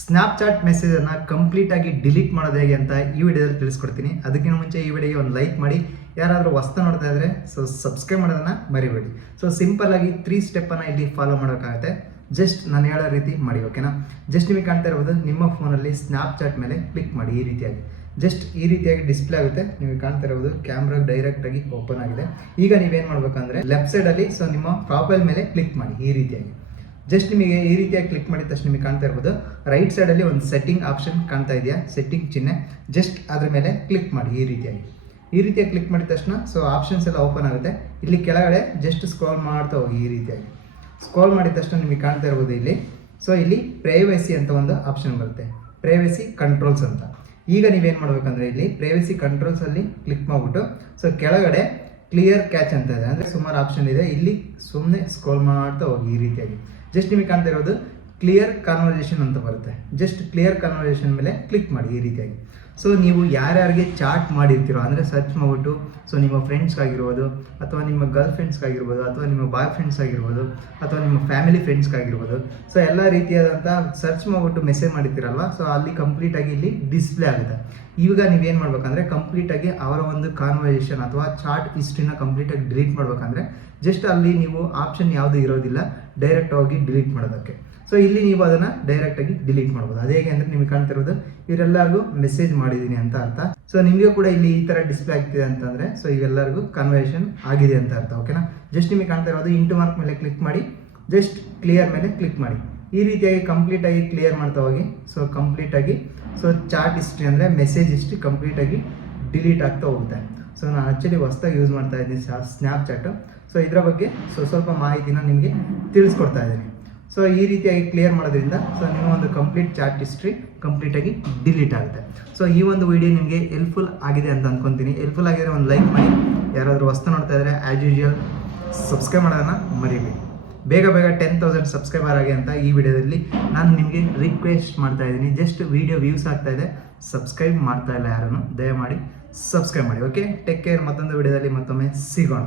Snapchat ಮೆಸೇಜನ್ನು ಕಂಪ್ಲೀಟಾಗಿ delete ಮಾಡೋದು ಹೇಗೆ ಅಂತ ಈ ವಿಡಿಯೋದಲ್ಲಿ ತಿಳಿಸ್ಕೊಡ್ತೀನಿ. ಅದಕ್ಕಿಂತ ಮುಂಚೆ ಈ ವಿಡಿಯೋಗೆ ಒಂದು ಲೈಕ್ ಮಾಡಿ, ಯಾರಾದರೂ ಹೊಸ್ತು ನೋಡ್ತಾ ಇದ್ದರೆ ಸಬ್ಸ್ಕ್ರೈಬ್ ಮಾಡೋದನ್ನು ಮರಿಬೇಡಿ. ಸಿಂಪಲ್ಲಾಗಿ 3 ಸ್ಟೆಪ್ಪನ್ನು ಇಲ್ಲಿ ಫಾಲೋ ಮಾಡೋಕ್ಕಾಗುತ್ತೆ. ಜಸ್ಟ್ ನಾನು ಹೇಳೋ ರೀತಿ ಮಾಡಿ, ಓಕೆನಾ? ಜಸ್ಟ್ ನಿಮಗೆ ಕಾಣ್ತಾ ಇರ್ಬೋದು, ನಿಮ್ಮ ಫೋನಲ್ಲಿ ಸ್ನ್ಯಾಪ್ಚಾಟ್ ಮೇಲೆ ಕ್ಲಿಕ್ ಮಾಡಿ. ಈ ರೀತಿಯಾಗಿ ಜಸ್ಟ್ ಈ ರೀತಿಯಾಗಿ ಡಿಸ್ಪ್ಲೇ ಆಗುತ್ತೆ. ನಿಮಗೆ ಕಾಣ್ತಾ ಇರ್ಬೋದು, ಕ್ಯಾಮ್ರಾ ಡೈರೆಕ್ಟಾಗಿ ಓಪನ್ ಆಗಿದೆ. ಈಗ ನೀವೇನು ಮಾಡಬೇಕಂದ್ರೆ ಲೆಫ್ಟ್ ಸೈಡಲ್ಲಿ ನಿಮ್ಮ ಪ್ರೊಫೈಲ್ ಮೇಲೆ ಕ್ಲಿಕ್ ಮಾಡಿ. ಈ ರೀತಿಯಾಗಿ ಜಸ್ಟ್ ನಿಮಗೆ ಈ ರೀತಿಯಾಗಿ ಕ್ಲಿಕ್ ಮಾಡಿದ ತಕ್ಷಣ ನಿಮಗೆ ಕಾಣ್ತಾ ಇರ್ಬೋದು, ರೈಟ್ ಸೈಡಲ್ಲಿ ಒಂದು ಸೆಟ್ಟಿಂಗ್ ಆಪ್ಷನ್ ಕಾಣ್ತಾ ಇದೆಯಾ, ಸೆಟ್ಟಿಂಗ್ ಚಿಹ್ನೆ. ಜಸ್ಟ್ ಅದ್ರ ಮೇಲೆ ಕ್ಲಿಕ್ ಮಾಡಿ. ಈ ರೀತಿಯಾಗಿ ಕ್ಲಿಕ್ ಮಾಡಿದ ತಕ್ಷಣ ಆಪ್ಷನ್ಸ್ ಎಲ್ಲ ಓಪನ್ ಆಗುತ್ತೆ. ಇಲ್ಲಿ ಕೆಳಗಡೆ ಜಸ್ಟ್ ಸ್ಕ್ರೋಲ್ ಮಾಡ್ತಾ ಹೋಗಿ. ಈ ರೀತಿಯಾಗಿ ಸ್ಕ್ರೋಲ್ ಮಾಡಿದ ತಕ್ಷಣ ನಿಮಗೆ ಕಾಣ್ತಾ ಇರ್ಬೋದು, ಇಲ್ಲಿ ಪ್ರೈವಸಿ ಅಂತ ಒಂದು ಆಪ್ಷನ್ ಬರುತ್ತೆ, ಪ್ರೈವಸಿ ಕಂಟ್ರೋಲ್ಸ್ ಅಂತ. ಈಗ ನೀವೇನು ಮಾಡಬೇಕಂದ್ರೆ ಇಲ್ಲಿ ಪ್ರೈವಸಿ ಕಂಟ್ರೋಲ್ಸಲ್ಲಿ ಕ್ಲಿಕ್ ಮಾಡಿಬಿಟ್ಟು ಕೆಳಗಡೆ ಕ್ಲಿಯರ್ ಕ್ಯಾಚ್ ಅಂತ ಇದೆ, ಅಂದರೆ ಸುಮಾರು ಆಪ್ಷನ್ ಇದೆ. ಇಲ್ಲಿ ಸುಮ್ಮನೆ ಸ್ಕ್ರೋಲ್ ಮಾಡ್ತಾ ಹೋಗಿ. ಈ ರೀತಿಯಾಗಿ ಜಸ್ಟ್ ನಿಮಗೆ ಕಾಣ್ತಾ ಇರೋದು ಕ್ಲಿಯರ್ ಕಾನ್ವರ್ಸೇಷನ್ ಅಂತ ಬರುತ್ತೆ. ಜಸ್ಟ್ ಕ್ಲಿಯರ್ ಕಾನ್ವರ್ಸೇಷನ್ ಮೇಲೆ ಕ್ಲಿಕ್ ಮಾಡಿ. ಈ ರೀತಿಯಾಗಿ ನೀವು ಯಾರ್ಯಾರಿಗೆ ಚಾಟ್ ಮಾಡಿರ್ತೀರೋ ಅಂದರೆ ಸರ್ಚ್ ಮಾಡಿಬಿಟ್ಟು ನಿಮ್ಮ ಫ್ರೆಂಡ್ಸ್ಗಾಗಿರ್ಬೋದು, ಅಥವಾ ನಿಮ್ಮ ಗರ್ಲ್ ಫ್ರೆಂಡ್ಸ್ಗಾಗಿರ್ಬೋದು, ಅಥವಾ ನಿಮ್ಮ ಬಾಯ್ ಫ್ರೆಂಡ್ಸ್ ಆಗಿರ್ಬೋದು, ಅಥವಾ ನಿಮ್ಮ ಫ್ಯಾಮಿಲಿ ಫ್ರೆಂಡ್ಸ್ಗಾಗಿರ್ಬೋದು, ಎಲ್ಲ ರೀತಿಯಾದಂಥ ಸರ್ಚ್ ಮಾಡಿಬಿಟ್ಟು ಮೆಸೇಜ್ ಮಾಡಿರ್ತೀರಲ್ವ, ಅಲ್ಲಿ ಕಂಪ್ಲೀಟಾಗಿ ಇಲ್ಲಿ ಡಿಸ್ಪ್ಲೇ ಆಗುತ್ತೆ. ಈಗ ನೀವೇನು ಮಾಡ್ಬೇಕಂದ್ರೆ ಕಂಪ್ಲೀಟಾಗಿ ಅವರ ಒಂದು ಕಾನ್ವರ್ಸೇಷನ್ ಅಥವಾ ಚಾಟ್ ಹಿಸ್ಟ್ರಿನ ಕಂಪ್ಲೀಟಾಗಿ ಡಿಲೀಟ್ ಮಾಡ್ಬೇಕಂದ್ರೆ ಜಸ್ಟ್ ಅಲ್ಲಿ ನೀವು ಆಪ್ಷನ್ ಯಾವುದೂ ಇರೋದಿಲ್ಲ, ಡೈರೆಕ್ಟ್ ಹೋಗಿ ಡಿಲೀಟ್ ಮಾಡೋದಕ್ಕೆ. ಇಲ್ಲಿ ನೀವು ಅದನ್ನು ಡೈರೆಕ್ಟಾಗಿ ಡಿಲೀಟ್ ಮಾಡ್ಬೋದು. ಅದು ಹೇಗೆ ಅಂದರೆ ನಿಮಗೆ ಕಾಣ್ತಿರೋದು ಇವರೆಲ್ಲರಿಗೂ ಮೆಸೇಜ್ ಮಾಡಿದ್ದೀನಿ ಅಂತ ಅರ್ಥ. ನಿಮಗೆ ಕೂಡ ಇಲ್ಲಿ ಈ ಥರ ಡಿಸ್ಪ್ಲೇ ಆಗ್ತಿದೆ ಅಂತಂದರೆ ಇವೆಲ್ಲರಿಗೂ ಕನ್ವರ್ಸೇಷನ್ ಆಗಿದೆ ಅಂತ ಅರ್ಥ, ಓಕೆನಾ? ಜಸ್ಟ್ ನಿಮಗೆ ಕಾಣ್ತಾ ಇರೋದು ಇಂಟು ಮಾರ್ಕ್ ಮೇಲೆ ಕ್ಲಿಕ್ ಮಾಡಿ, ಜಸ್ಟ್ ಕ್ಲಿಯರ್ ಮೇಲೆ ಕ್ಲಿಕ್ ಮಾಡಿ. ಈ ರೀತಿಯಾಗಿ ಕಂಪ್ಲೀಟಾಗಿ ಕ್ಲಿಯರ್ ಮಾಡ್ತಾ ಹೋಗಿ. ಕಂಪ್ಲೀಟಾಗಿ ಚಾಟ್ ಹಿಸ್ಟ್ರಿ ಅಂದರೆ ಮೆಸೇಜ್ ಹಿಸ್ಟ್ರಿ ಕಂಪ್ಲೀಟಾಗಿ ಡಿಲೀಟ್ ಆಗ್ತಾ ಹೋಗುತ್ತೆ. ನಾನು ಆ್ಯಕ್ಚುಲಿ ಹೊಸ್ದಾಗಿ ಯೂಸ್ ಮಾಡ್ತಾ ಇದ್ದೀನಿ ಸ್ನ್ಯಾಪ್ಚಾಟು. ಇದರ ಬಗ್ಗೆ ಸ್ವಲ್ಪ ಮಾಹಿತಿನ ನಿಮಗೆ ತಿಳಿಸ್ಕೊಡ್ತಾ ಇದ್ದೀನಿ. ಈ ರೀತಿಯಾಗಿ ಕ್ಲಿಯರ್ ಮಾಡೋದ್ರಿಂದ ನಿಮ್ಮ ಒಂದು ಕಂಪ್ಲೀಟ್ ಚಾಟ್ ಹಿಸ್ಟ್ರಿ ಕಂಪ್ಲೀಟಾಗಿ ಡಿಲೀಟ್ ಆಗುತ್ತೆ. ಈ ಒಂದು ವಿಡಿಯೋ ನಿಮಗೆ ಹೆಲ್ಪ್ಫುಲ್ ಆಗಿದೆ ಅಂತ ಅಂದ್ಕೊತೀನಿ. ಹೆಲ್ಪ್ಫುಲ್ ಆಗಿದ್ರೆ ಒಂದು ಲೈಕ್ ಮಾಡಿ, ಯಾರಾದರೂ ಹೊಸ್ತು ನೋಡ್ತಾ ಇದ್ದರೆ ಆ್ಯಸ್ ಯೂಶುವಲ್ ಸಬ್ಸ್ಕ್ರೈಬ್ ಮಾಡೋದನ್ನು ಮರಿಬೇಡಿ. ಬೇಗ 10,000 ಸಬ್ಸ್ಕ್ರೈಬರ್ ಆಗಿ ಅಂತ ಈ ವಿಡಿಯೋದಲ್ಲಿ ನಾನು ನಿಮಗೆ ರಿಕ್ವೆಸ್ಟ್ ಮಾಡ್ತಾ ಇದ್ದೀನಿ. ಜಸ್ಟ್ ವಿಡಿಯೋ ವ್ಯೂಸ್ ಆಗ್ತಾ ಇದೆ, ಸಬ್ಸ್ಕ್ರೈಬ್ ಮಾಡ್ತಾ ಇಲ್ಲ ಯಾರನ್ನು, ದಯಮಾಡಿ ಸಬ್ಸ್ಕ್ರೈಬ್ ಮಾಡಿ. Okay, take care. ಮತ್ತೊಂದು ವಿಡಿಯೋದಲ್ಲಿ ಮತ್ತೊಮ್ಮೆ ಸಿಗೋಣ.